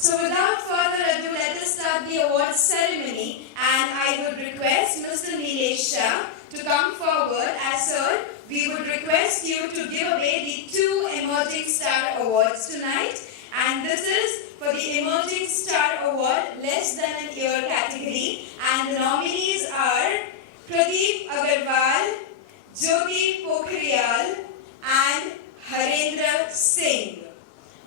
So without further ado, let us start the awards ceremony, and I would request Mr. Nilesh Shah to come forward. As sir, we would request you to give away the 2 Emerging Star Awards tonight, and this is for the Emerging Star Award Less Than an Year category, and the nominees are Pradeep Agarwal, Jyoti Pokhriyal, and Harendra Singh.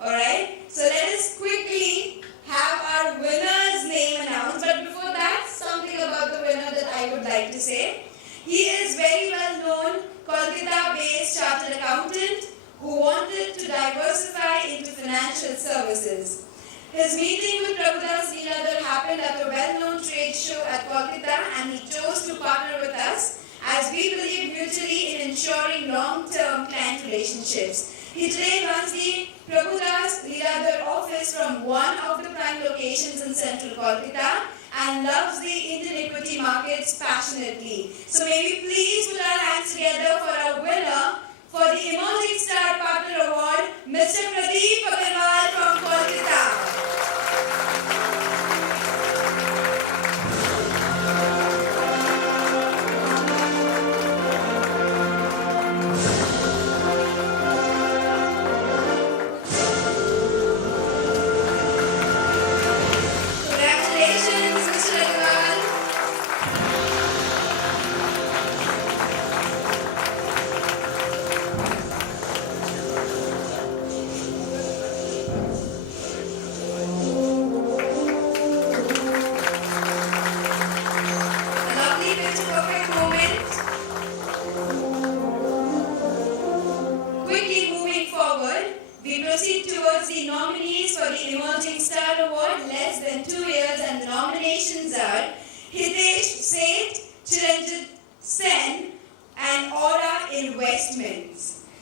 Alright, so let us quickly have our winner's name announced. But before that, something about the winner that I would like to say. He is very well known Kolkata-based chartered accountant who wanted to diversify into financial services. His meeting with Prabhudas Lilladher happened at a well-known trade show at Kolkata, and he chose to partner with us as we believe mutually in ensuring long-term client relationships. He today runs the Prabhudas Lilladher office from one of the prime locations in central Kolkata and loves the Indian equity markets passionately. So may we please put our hands together for our winner for the Emerging Star Partner Award, Mr. Pradeep Agarwal from Kolkata.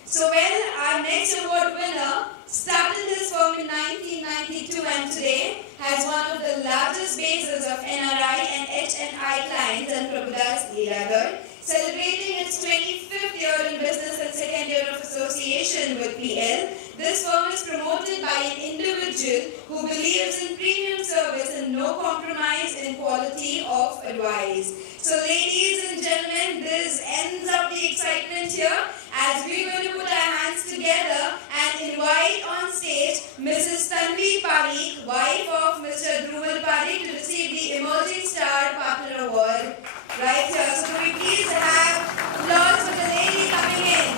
So our next award winner started his firm in 1992 and today has one of the largest bases of NRI and HNI clients in Prabhudas Lilladher, celebrating its 25th year in business and 2nd year of association with PL. This firm is promoted by an individual who believes in premium service and no compromise in quality of advice. So ladies and gentlemen, this ends up the excitement here as we're going to put our hands together and invite on stage Mrs. Tanvi Parikh, wife of Mr. Dhruval Parikh, to receive the Emerging Star Partner Award right here. So could we please have applause for the lady coming in.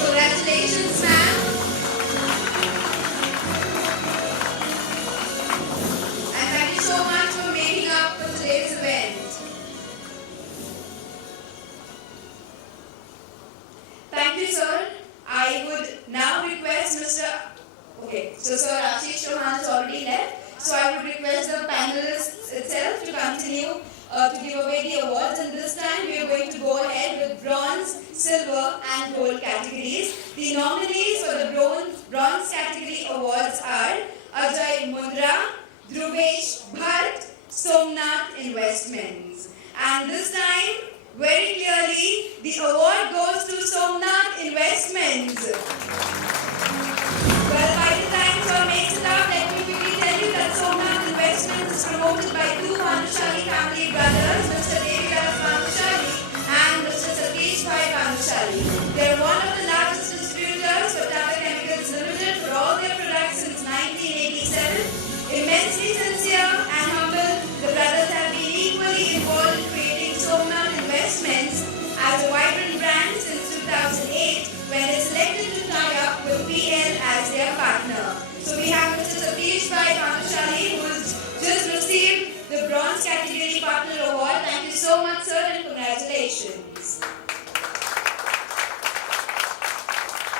Congratulations, ma'am. And thank you so much for making up for today's event. Thank you, sir. I would now request so Sir Ashish Chauhan has already left. So I would request the panelists itself to continue to give away the awards, and this time we are going to go ahead with bronze, silver and gold categories. The nominees for the bronze category awards are Ajay Mundra, Dhruvesh Bhatt, Somnath Investments. And this time, very clearly, the award goes to Somnath Investments. Well, by the time Sir makes it up, let me quickly tell you that Somnath Investments is promoted by 2 Bhanushali family brothers, Mr. Devidas Bhanushali and Mr. Satish Bhai Bhanushali. They are one of the largest distributors for Tata Chemicals Limited for all their products since 1987. Immensely sincere and humble, the brothers have been equally involved in creating Somnath Investments as a vibrant brand since 2008, when they selected to tie up with PL as their partner. So we have Mr. Satish Bhai Bhanushali, who has just received the Bronze Category Partner Award. Thank you so much, sir, and congratulations.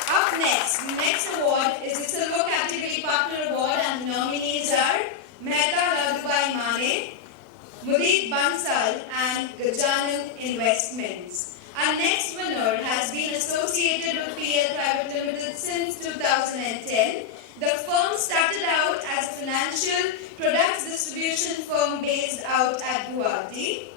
Up next, the next award is the Silver Category Partner Award, and the nominees are Mehta Ladhubai Mane, Mudit Bansal and Gajanan Investments. Our next winner has been associated with PL Private Limited since 2010. The firm started out as a financial difficulty.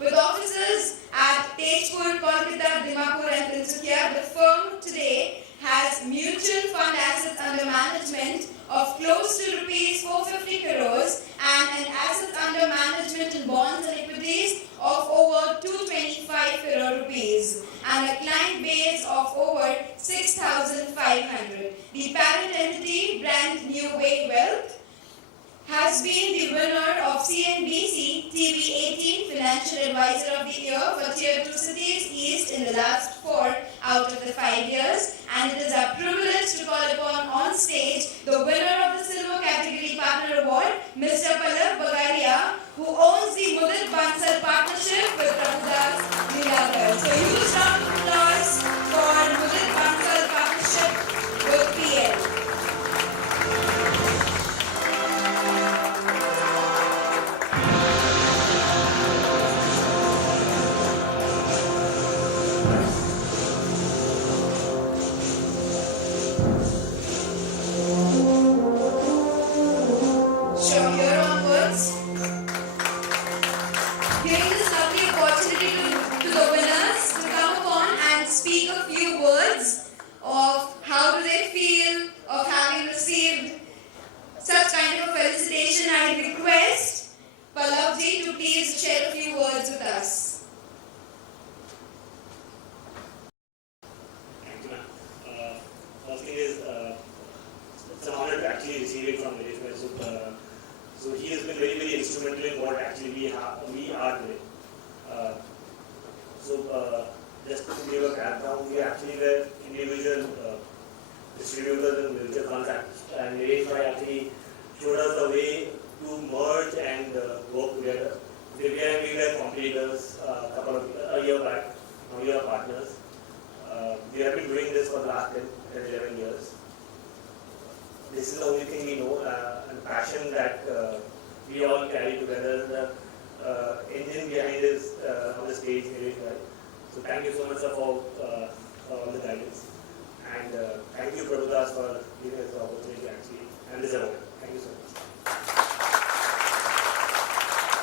With offices at Tejpur, Kolkata, Dimapur and Tinsukia, the firm today has mutual fund assets under management of close to rupees 450 crores and an assets under management in bonds and equities of over 225 crore rupees and a client base of over 6,500. The parent entity, Brand New Way Wealth, has been the winner of CNBC TV 18 Financial Advisor of the Year for Tier 2 Cities East in the last 4 out of the 5 years, and it is our privilege to call upon on stage the winner of the Silver Category Partner Award, Mr. Prabhudas Lilladher, who owns the Mudit Bansal Partnership with Prabhudas Lilladher. So huge round of applause for Mudit Bansal Partnership with PL. So he has been very, very instrumental in what actually we are doing. Just to give a background, we actually were individual distributors and mutual funds, and FY actually showed us the way to merge and work together. We were competitors a year back. Now we are partners. We have been doing this for the last 10 11 years. This is the only thing we know, and passion that we all carry together. The engine behind this on the stage very well. So thank you so much sir, for all the guidance, and thank you Prabhudas for giving us the opportunity actually and this award. Thank you so much.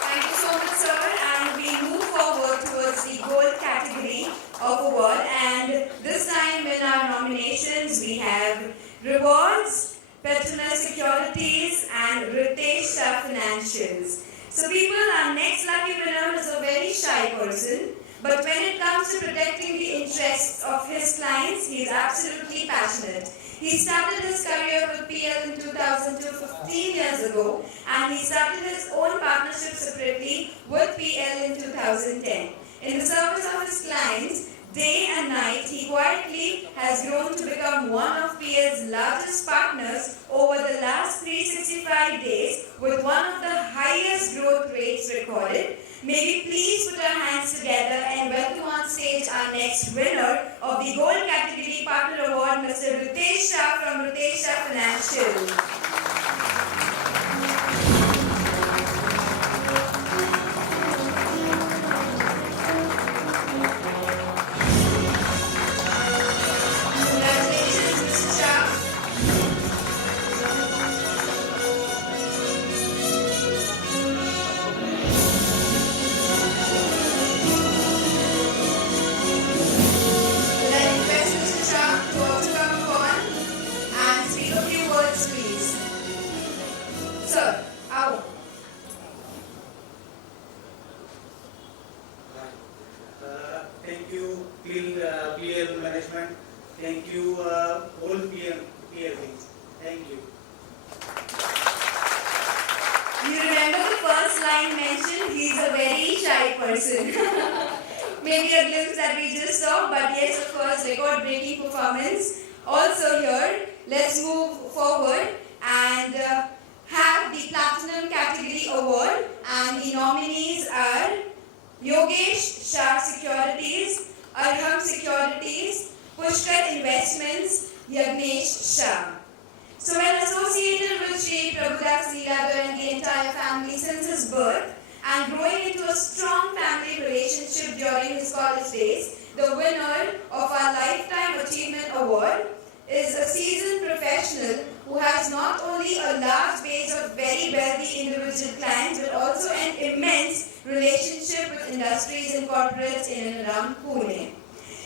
Thank you so much, sir. And we move forward towards the gold category of award. And this time in our nominations we have rewards, Petronas Securities and Ritesh Shah Financials. So people, our next lucky winner is a very shy person, but when it comes to protecting the interests of his clients, he is absolutely passionate. He started his career with PL in 2002, 15 years ago, and he started his own partnership separately with PL in 2010. In the service of his clients, day and night, he quietly has grown to become one of PL's largest partners over the last 365 days with one of the highest growth rates recorded. May we please put our hands together and welcome on stage our next winner of the Gold Category Partner Award, Mr. Ritesh Shah from Ritesh Shah Financial. Thank you, PL management. Thank you, whole PL things. Thank you. You remember the first line mentioned, he's a very shy person. Maybe a glimpse that we just saw, but yes, of course, record-breaking performance. Also here, let's move forward and have the Platinum Category Award, and the nominees are Yogesh Shah Securities, Arham Securities, Pushkar Investments, Yagnesh Shah. So well associated with Shri Prabhudas Lilladher and the entire family since his birth and growing into a strong family relationship during his college days, the winner of our Lifetime Achievement Award is a seasoned professional who has not only a a large base of very wealthy individual clients, but also an immense relationship with industries and corporates in and around Pune.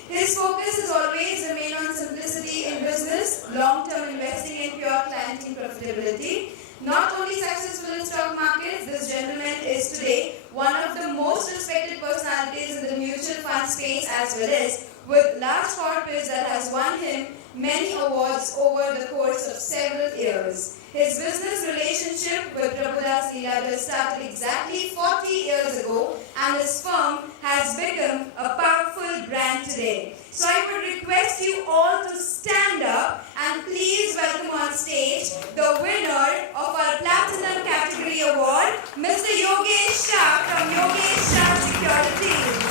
His focus has always remained on simplicity in business, long-term investing and pure clienting profitability. Not only successful in stock markets, this gentleman is today one of the most respected personalities in the mutual fund space, as well as with large corporates that has won him many awards over the course of several years. His business relationship with Prabhudas Lilladher started exactly 40 years ago, and his firm has become a powerful brand today. So I would request you all to stand up and please welcome on stage the winner of our Platinum Category Award, Mr. Yogesh Shah from Yogesh Shah Securities.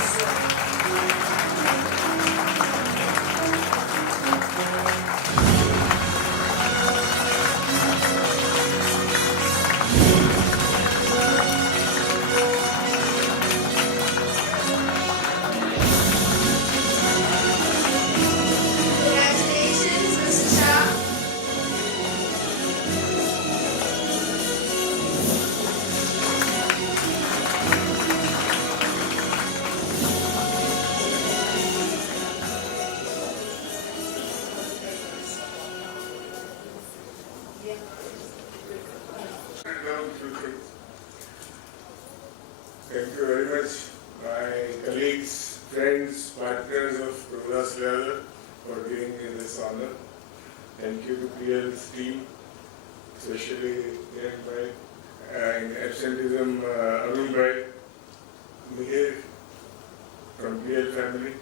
Congratulations, Mr. Shah. Thank you very much, my colleagues, friends, partners of Prabhudas Lilladher for giving me this honor. Thank you to PL's team, especially Kiran Bhai, in absenteeism, Arun Bhai, Mihir from PL family.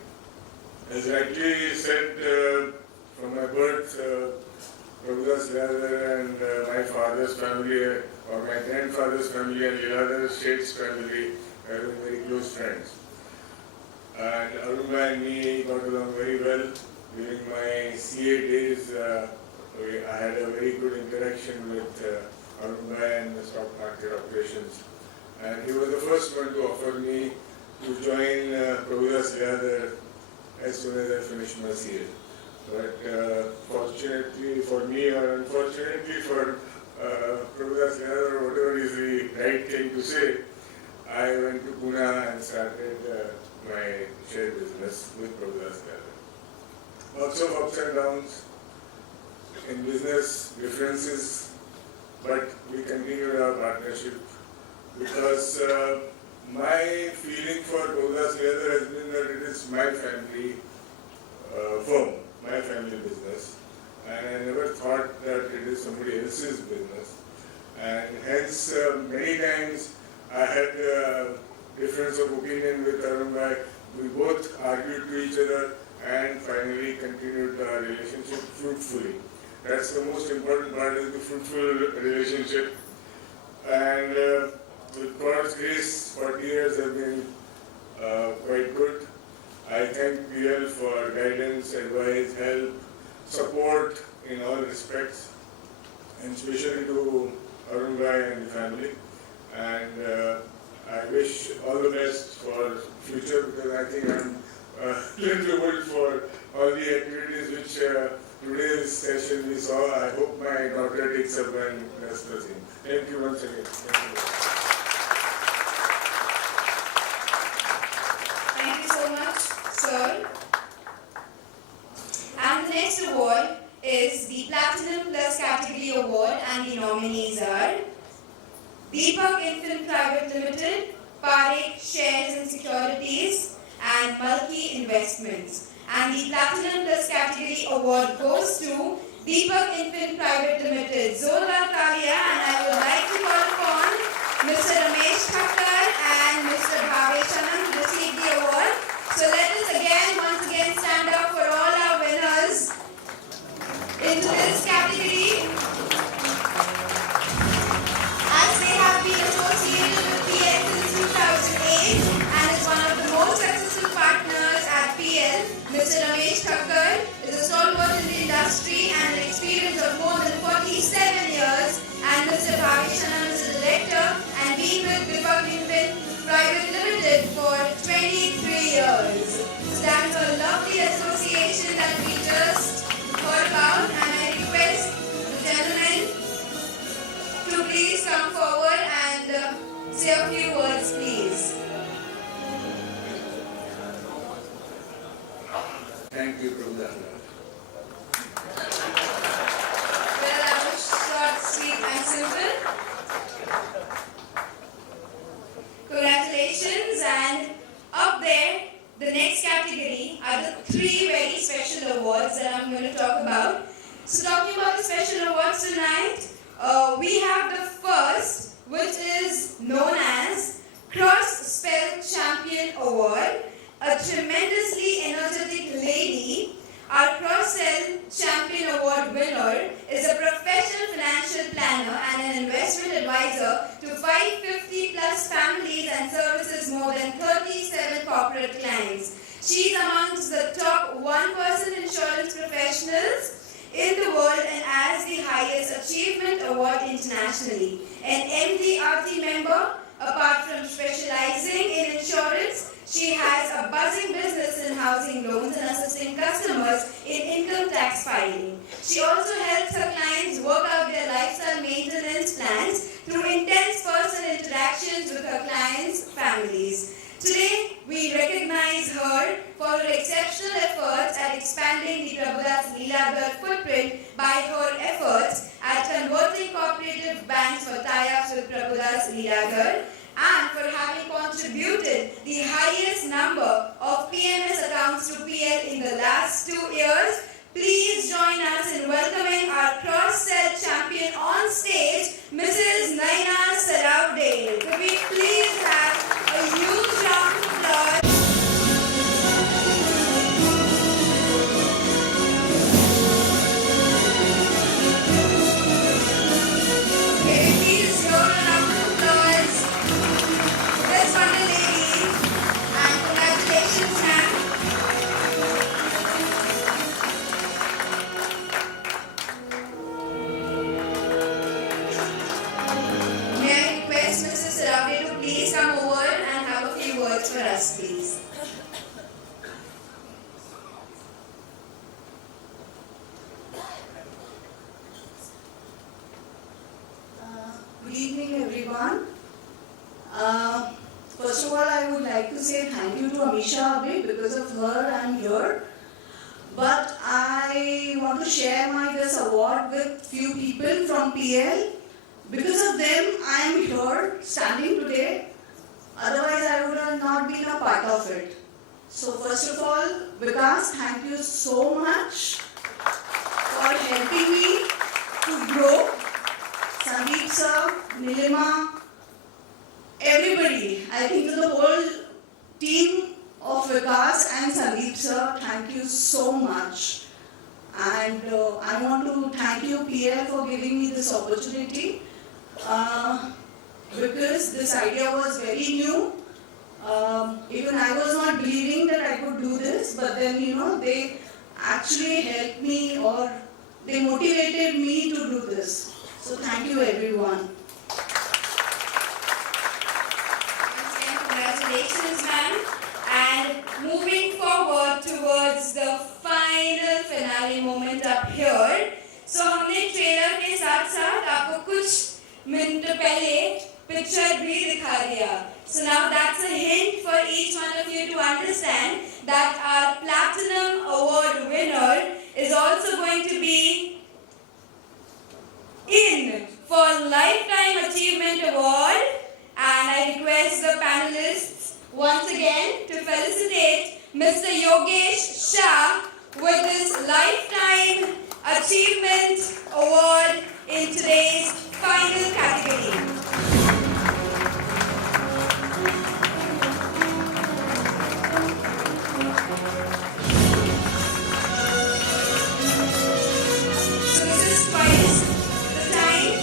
As rightly said, from my birth, Prabhudas Lilladher and my father's family, or my grandfather's family and Lilladher State's family have been very close friends. And Arunbhai and me got along very well. During my CA days, I had a very good interaction with Arunbhai and the stock market operations. And he was the first one to offer me to join Prabhudas Lilladher as soon as I finished my CA. But fortunately for me, or unfortunately for Prabhudas Lilladher, whatever is the right thing to say, I went to Pune and started my share business with Prabhudas Lilladher. Lots of ups and downs in business, differences, but we continued our partnership because my feeling for Prabhudas Lilladher has been that it is my family firm, my family business, and I never thought that it is somebody else's business. And hence, many times I had a difference of opinion with Arun Bhai. We both argued to each other and finally continued our relationship fruitfully. That's the most important part, is the fruitful relationship. And with God's grace, 40 years have been quite good. I thank PL for guidance, advice, help, support in all respects, and especially to Arun Bhai and the family. And I wish all the best for future, because I think I'm a little old for all the activities which today's session we saw. I hope my daughter takes up and does the same. Thank you once again. Thank you. Thank you so much, sir. And the next award is the Platinum Plus Category Award, and the nominees are Deepak Infant Private Limited, Parekh Shares and Securities, and Mulki Investments. And the Platinum Plus Category Award goes to Deepak Infant Private Limited. Zoردar Talia, and I would like to call upon Mr. Ramesh Thakkar and Mr. Bhaveshanam to receive the award. So let us once again stand up for all our winners into this category, as they have been associated with PL since 2008 and is one of the most successful partners at PL. Mr. Ramesh Thakkar is a stalwart in the industry and an experience of more than 47 years. say a few words, please. Thank you, Prabhudas Lilladher. Well, that was short, sweet, and simple. Congratulations, and up there, the next category are the three very special awards that I'm going to talk about. So talking about the special awards tonight, we have the first, which is known as Cross Spell Champion Award. A tremendously energetic lady, our Cross Spell Champion Award winner is a professional financial planner and an investment advisor to 550 plus families and services more than 37 corporate clients. She's amongst the top 1% insurance professionals in the world and has the highest achievement award internationally. An MDRT member, apart from specializing in insurance, she has a buzzing business in housing loans and assisting customers in income tax filing. She also helps her clients work out their lifestyle maintenance plans through intense personal interactions with her clients' families. Today, we recognize her for her exceptional efforts at expanding the Prabhudas Lilladher footprint by her efforts at converting cooperative banks for tie-ups with Prabhudas Lilladher, and for having contributed the highest number of PMS accounts to PL in the last 2 years. Please join us in welcoming our cross-sell champion on stage, Mrs. Naina Saravde. Could we please have a huge round of applause? Can we please hear a round of applause? This wonderful lady, and congratulations, ma'am. May I request Mrs. Saravde to please come over and have a few words for us, please. Good evening, everyone. First of all, I would like to say thank you to Amisha Abe. Because of her, I'm here. But I want to share this award with few people from PL. Because of them, I am here, standing today. Otherwise, I would have not been a part of it. So first of all, Vikas, thank you so much for helping me to grow. Sandeep sir, Nilima, everybody, I think the whole team of Vikas and Sandeep sir, thank you so much. And I want to thank you PL for giving me this opportunity because this idea was very new. Even I was not believing that I could do this, but then they actually helped me, or they motivated me to do this. So thank you everyone. Once again, congratulations, ma'am. And moving forward towards the final finale moment up here. So हमने trailer के साथ साथ आपको कुछ minute पहले picture भी दिखा दिया. So now that's a hint for each one of you to understand that our Platinum Award winner is also going to be in for Lifetime Achievement Award, and I request the panelists once again to felicitate Mr. Yogesh Shah with this Lifetime Achievement Award in today's final category. So this is twice the time.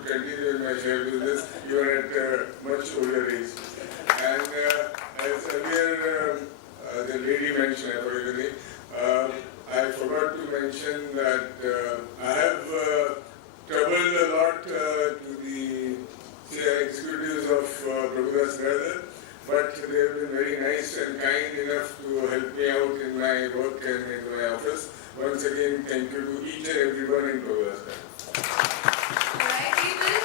should continue in my share business even at a much older age. And as earlier the lady mentioned, I forgot the name, I forgot to mention that I have troubled a lot to the executives of Prabhudas Lilladher, but they have been very nice and kind enough to help me out in my work and in my office. Once again, thank you to each and everyone in Prabhudas Lilladher. Alright, people.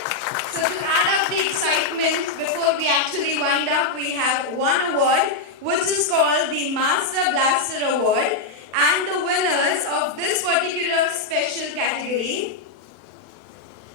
So to add up the excitement, before we actually wind up, we have one award, which is called the Master Blaster Award. And the winners of this particular special category,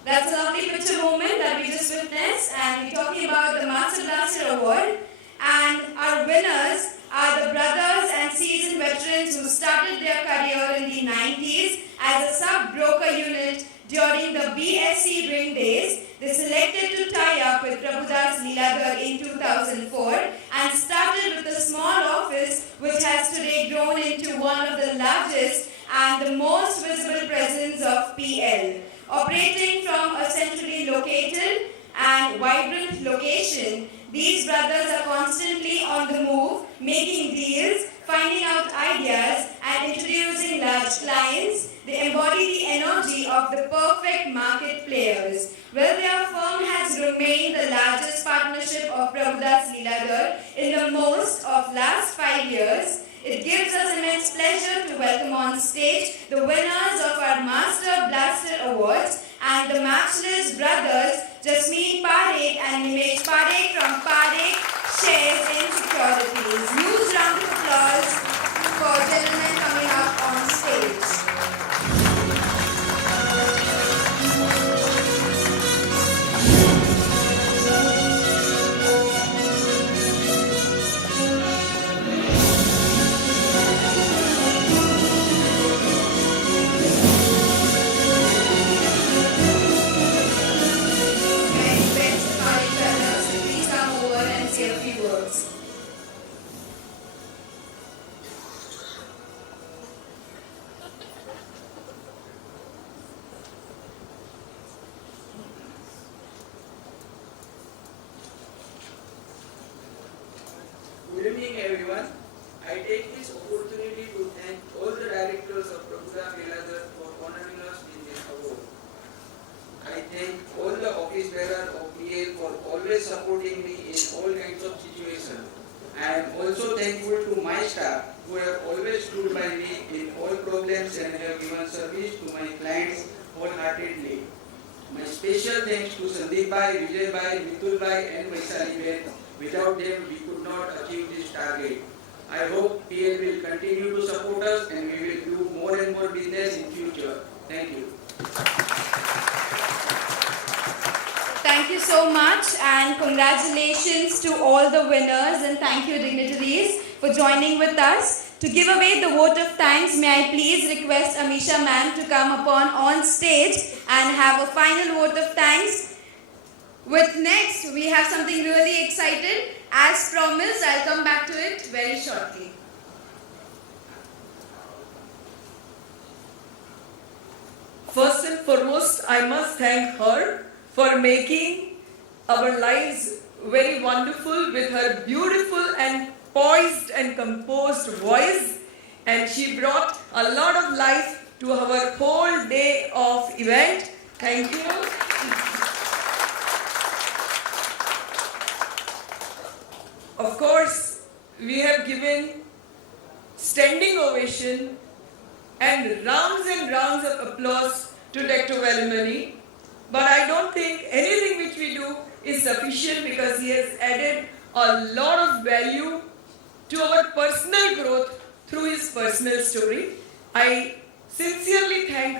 that's a lovely picture moment that we just witnessed, and we're talking about the Master Blaster Award. And our winners are the brothers and seasoned veterans who started their career in the 90s as a sub-broker unit during the BSc ring days. They selected to tie up with Prabhudas Lilladher in 2004 and started with a small office which has today grown into one of the largest and the most visible presence of PL. Operating from a centrally located and vibrant location, these brothers are constantly on the move, making deals, finding out ideas and introducing large clients. They embody the energy of the perfect market players. Well, their firm has remained the largest partnership of Prabhudas Lilladher in the most of last 5 years. It gives us immense pleasure to welcome on stage the winners of our Master Blaster Awards and the matchless brothers Jasmeet Parekh and Nimesh Parekh from Parekh Shares in Securities. Huge round of applause for gentlemen coming up on stage. Good evening, everyone. I take this opportunity to thank all the directors of Prabhudas Lilladher for honoring us in this award. I thank all the office bearers of PL for always supporting me in all kinds of situations. I am also thankful to my staff who have always stood by me in all problems and have given service to my clients wholeheartedly. My special thanks to Sandeep Bhai, Vijay Bhai, Mitul Bhai and Vaishali Bhen. Without them, we could not achieve this target. I hope PL will continue to support us and we will do more and more business in future. Thank you. Thank you so much and congratulations to all the winners and thank you dignitaries for joining with us. To give away the vote of thanks, may I please request Amisha ma'am to come upon on stage and have a final vote of thanks. With next, we have something really excited. As promised, I'll come back to it very shortly. First and foremost, I must thank her for making our lives very wonderful with her beautiful and poised and composed voice, and she brought a lot of life to our whole day of event. Thank you. Of course, we have given standing ovation and rounds of applause to Dr. Velamani, but I don't think anything which we do is sufficient because he has added a lot of value to our personal growth through his personal story. I sincerely thank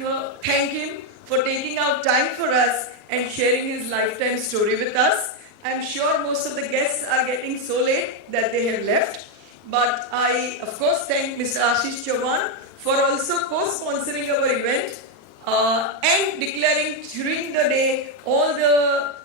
him for taking out time for us and sharing his lifetime story with us. I'm sure most of the guests are getting so late that they have left. But I, of course, thank Mr. Ashish Chauhan for also co-sponsoring our event and declaring during the day all the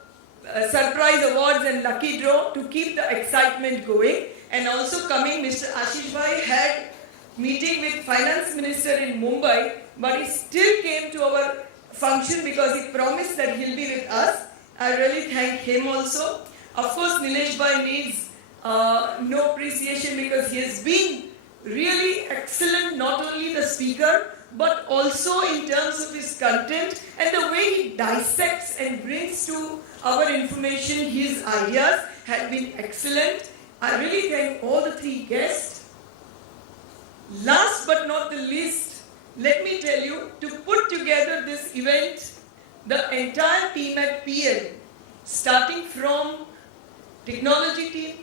surprise awards and lucky draw to keep the excitement going. And also coming, Mr. Ashish Bhai had meeting with Finance Minister in Mumbai, but he still came to our function because he promised that he'll be with us. I really thank him also. Of course, Nilesh Bhai needs no appreciation because he has been really excellent, not only the speaker, but also in terms of his content and the way he dissects and brings to our information his ideas have been excellent. I really thank all the three guests. Last but not the least, let me tell you, to put together this event, the entire team at PL, starting from technology team,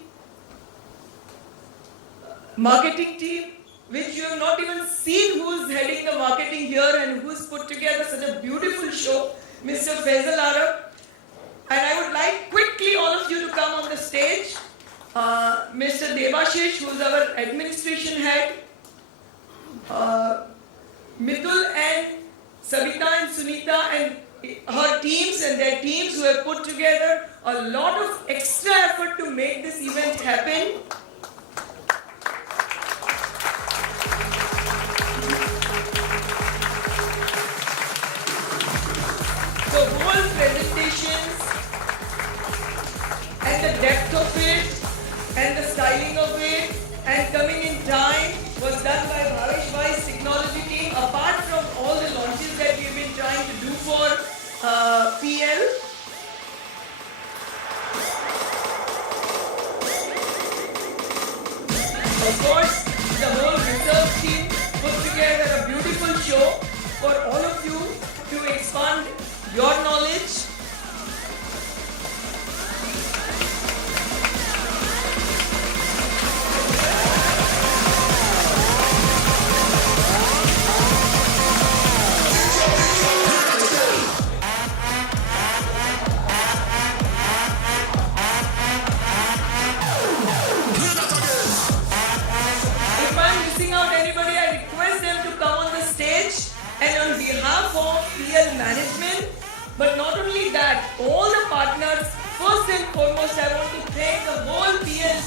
marketing team, which you have not even seen who's heading the marketing here and who's put together such a beautiful show, Mr. Faisal Arab. And I would like quickly all of you to come on the stage. Mr. Devashish, who's our administration head, Midul and Savita and Sunita and her teams and their teams who have put together a lot of extra effort to make this event happen. The whole presentations and the depth of it and the styling of it and coming in time was done by Bhavesh Bhai's technology team, apart from all the launches that we've been trying to do for PL. Of course, the whole research team put together a beautiful show for all of you to expand your knowledge. If I'm missing out anybody, I request them to come on the stage and on behalf of PL management, but not only that, all the partners, first and foremost, I want to thank the whole PL